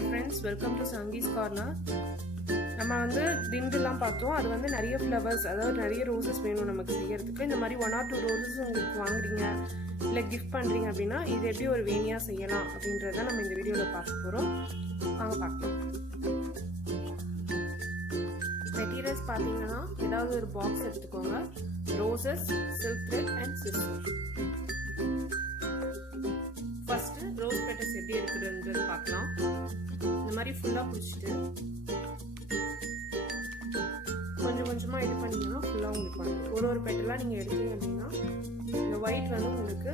Hi friends, welcome to Sangee's Corner. நம்ம வந்து திண்டுலாம் பார்த்தோம். அது வந்து நிறைய ஃப்ளவர்ஸ், அதாவது நிறைய ரோசஸ் வேணும் நமக்கு செய்யறதுக்கு. இந்த மாதிரி 1 or 2 ரோசஸ் உங்களுக்கு வாங்குறீங்க இல்லை கிஃப்ட் பண்ணுறீங்க அப்படின்னா இது எப்படி ஒரு வேணியாக செய்யலாம் அப்படின்றத நம்ம இந்த வீடியோவில் பார்க்க போகிறோம். வாங்க பார்க்கலாம். மெட்டீரியல்ஸ் பார்த்தீங்கன்னா ஏதாவது ஒரு பாக்ஸ் எடுத்துக்கோங்க. Roses, silk thread and sister. First rose petals எப்படி எடுக்கிறதுன்றது பார்க்கலாம். இந்த மாதிரி ஃபுல்லாக பிடிச்சிட்டு கொஞ்சம் கொஞ்சமாக இது பண்ணிங்கன்னா ஃபுல்லாக உங்களுக்கு வந்து ஒரு பெட்டலாக நீங்கள் எடுத்தீங்க அப்படின்னா இந்த ஒயிட் வந்து உங்களுக்கு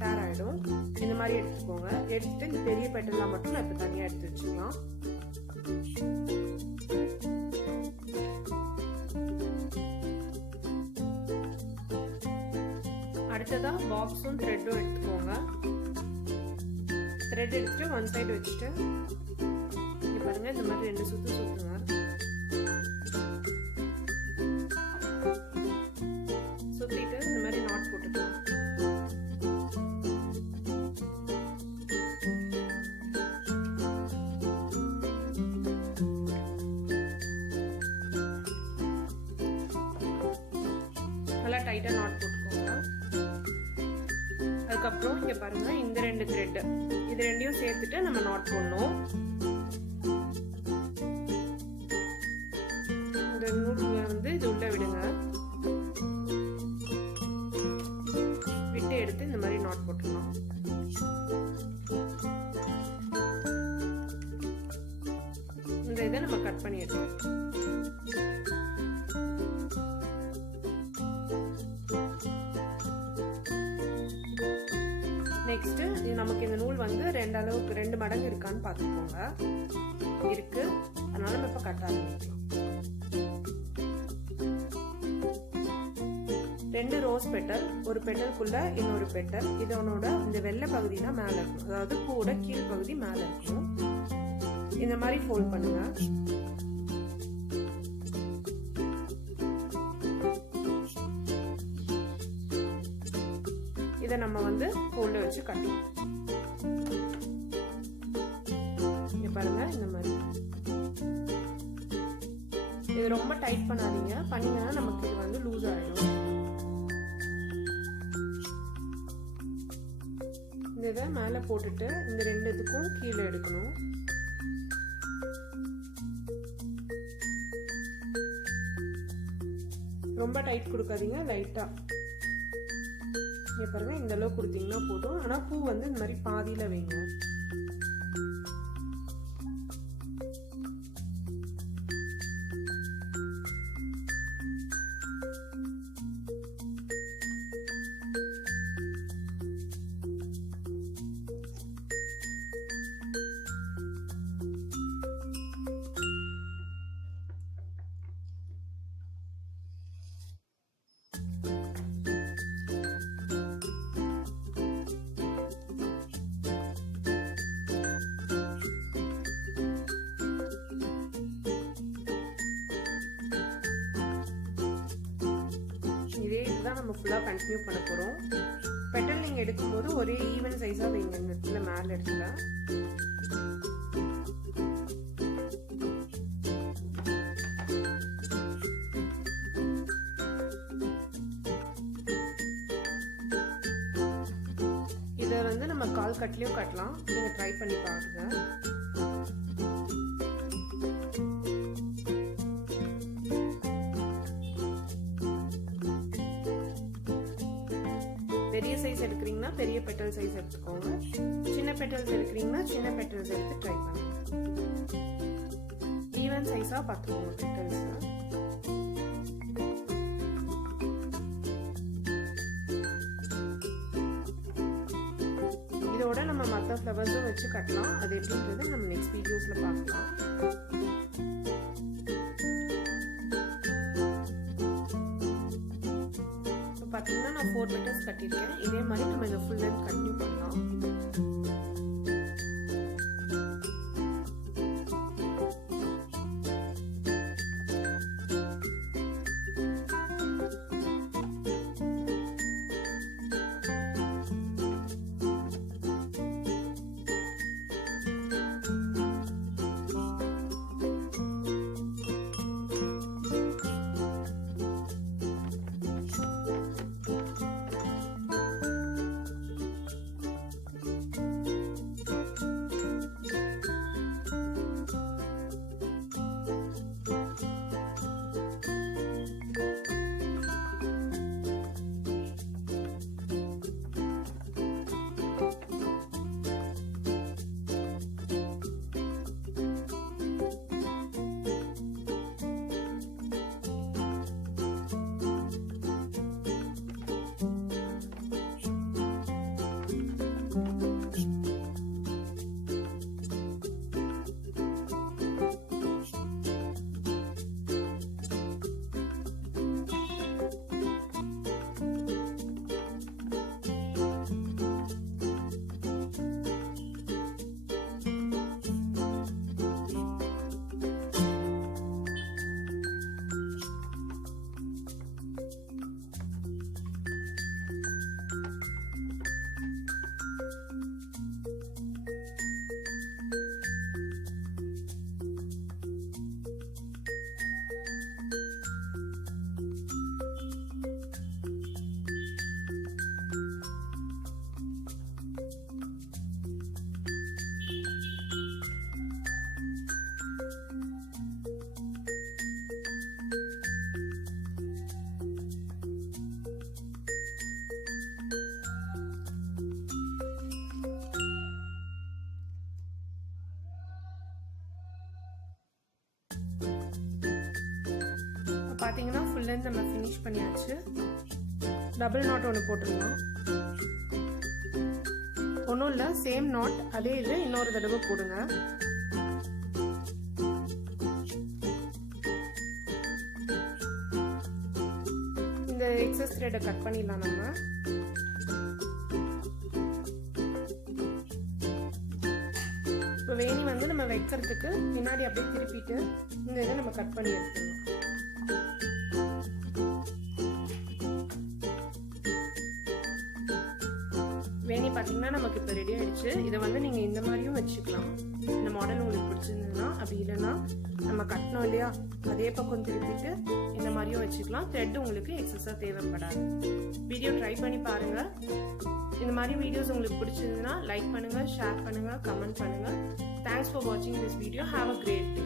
டேர் ஆகிடும். இந்த மாதிரி எடுத்துக்கோங்க. எடுத்துட்டு இந்த பெரிய பெட்டல்லாம் மட்டும் நான் இப்போ தனியாக எடுத்து வச்சுக்கலாம். அடுத்ததா பாக்ஸும் த்ரெட்டும் எடுத்துக்கோங்க. த்ரெட் எடுத்துட்டு ஒன் சைடு வச்சுட்டு இங்க பாருங்க, இந்த மாதிரி 2 சுத்து சுத்துங்க. சுத்திட்டு இந்த மாதிரி நாட் போட்டுக்கலாம். நல்லா டைட்டா நாட் போட்டுக்கோங்க. அதுக்கப்புறம் இங்க பாருங்க, இந்த 2 த்ரெட் இது ரெண்டையும் சேர்த்துட்டு நம்ம நாட் போடணும். இந்த நூல் வந்து இது உள்ள விடுங்க. விட்டு எடுத்து இந்த மாதிரி நாட் போட்டுக்கலாம். இந்த இதை நம்ம கட் பண்ணி எடுத்துக்கலாம். நெக்ஸ்ட் நமக்கு இந்த நூல் வந்து 2 மடங்கு இருக்கான்னு பார்த்துக்கோங்க. இருக்கு, அதனால நம்ம இப்போ கட்ட ஆரம்பிக்கலாம். 2 ரோஸ் பெட்டல், ஒரு பெட்டலுக்குள்ள இன்னொரு பெட்டல். இதனோட இந்த வெள்ளை பகுதி தான் மேல இருக்கும், அதாவது பூவோட கீழ் பகுதி மேல இருக்கும். இந்த மாதிரி ஃபோல்ட் பண்ணுங்க. இதை நம்ம வந்து ஃபோல்ட வச்சு கட்டணும். இங்க பாருங்க, இந்த மாதிரி. இது ரொம்ப டைட் பண்ணாதீங்க, பண்ணீங்கன்னா நமக்கு இது வந்து லூஸ் ஆயிடும். இந்த இதை மேல போட்டுட்டு இந்த 2 இதுக்கும் கீழே எடுக்கணும். ரொம்ப டைட் கொடுக்காதீங்க, லைட்டா. இங்க பாருங்க, இந்த அளவு கொடுத்தீங்கன்னா போதும். ஆனா பூ வந்து இந்த மாதிரி பாதியில வைங்க. இதே இதுதான் நம்ம ஃபுல்லா கண்டினியூ பண்ண போறோம். பெட்டல் நீங்க எடுக்கும்போது ஒரே ஈவன் சைஸா வைங்க. இந்த இடத்துல மேல இடத்துல இத வந்து நம்ம கால் கட்லயும் கட்டலாம். நீங்க ட்ரை பண்ணி பாருங்க. பெரிய சைஸ் எடுக்கிறீங்கன்னா பெரிய பெட்டல் சைஸ் எடுத்துக்கோங்க. சின்ன பெட்டல்ஸ் எடுக்கிறீங்கன்னா சின்ன பெட்டல்ஸ் எடுத்து ட்ரை பண்ணுங்க. ஈவன் சைஸா பார்த்துக்கோங்க பெட்டல்ஸ். இதோட நம்ம மற்ற ஃப்ளவர்ஸும் வச்சு கட்டலாம். அது எப்படின்றது நம்ம நெக்ஸ்ட் வீடியோஸ்ல பார்க்கலாம். பார்த்தீங்கன்னா நான் 4 பெட்டல்ஸ் கட்டியிருக்கேன். இதே மாதிரி நம்ம இதை ஃபுல் லென்த் கண்டினியூ பண்ணலாம். பார்த்தீங்கன்னா ஃபுல் லென்த் நம்ம ஃபினிஷ் பண்ணியாச்சு. டபுள் நாட் ஒன்று போட்டுடலாம். ஒன்றும் இல்லை, சேம் நாட் அதே இது இன்னொரு தடவை போடுங்க. இந்த எக்ஸஸ் த்ரெட்டை கட் பண்ணிடலாம் நம்ம. இப்போ வேணி வந்து நம்ம வைக்கிறதுக்கு பின்னாடி அப்படியே திருப்பிட்டு இந்த இதை நம்ம கட் பண்ணி எடுத்துடலாம். வேணி பார்த்தீங்கன்னா நமக்கு இப்போ ரெடி ஆயிடுச்சு. இதை வந்து நீங்கள் இந்த மாதிரியும் வச்சுக்கலாம். இந்த மாடல் உங்களுக்கு பிடிச்சிருந்ததுன்னா, அப்படி இல்லைன்னா நம்ம கட்டணும் இல்லையா, அதே பக்கம் திருப்பிட்டு இந்த மாதிரியும் வச்சுக்கலாம். த்ரெட் உங்களுக்கு எக்ஸஸாக தேவைப்படாது. வீடியோ ட்ரை பண்ணி பாருங்கள். இந்த மாதிரி வீடியோஸ் உங்களுக்கு பிடிச்சிருந்ததுன்னா லைக் பண்ணுங்கள், ஷேர் பண்ணுங்கள், கமெண்ட் பண்ணுங்கள். தேங்க்ஸ் ஃபார் வாட்சிங் this video. Have a great day.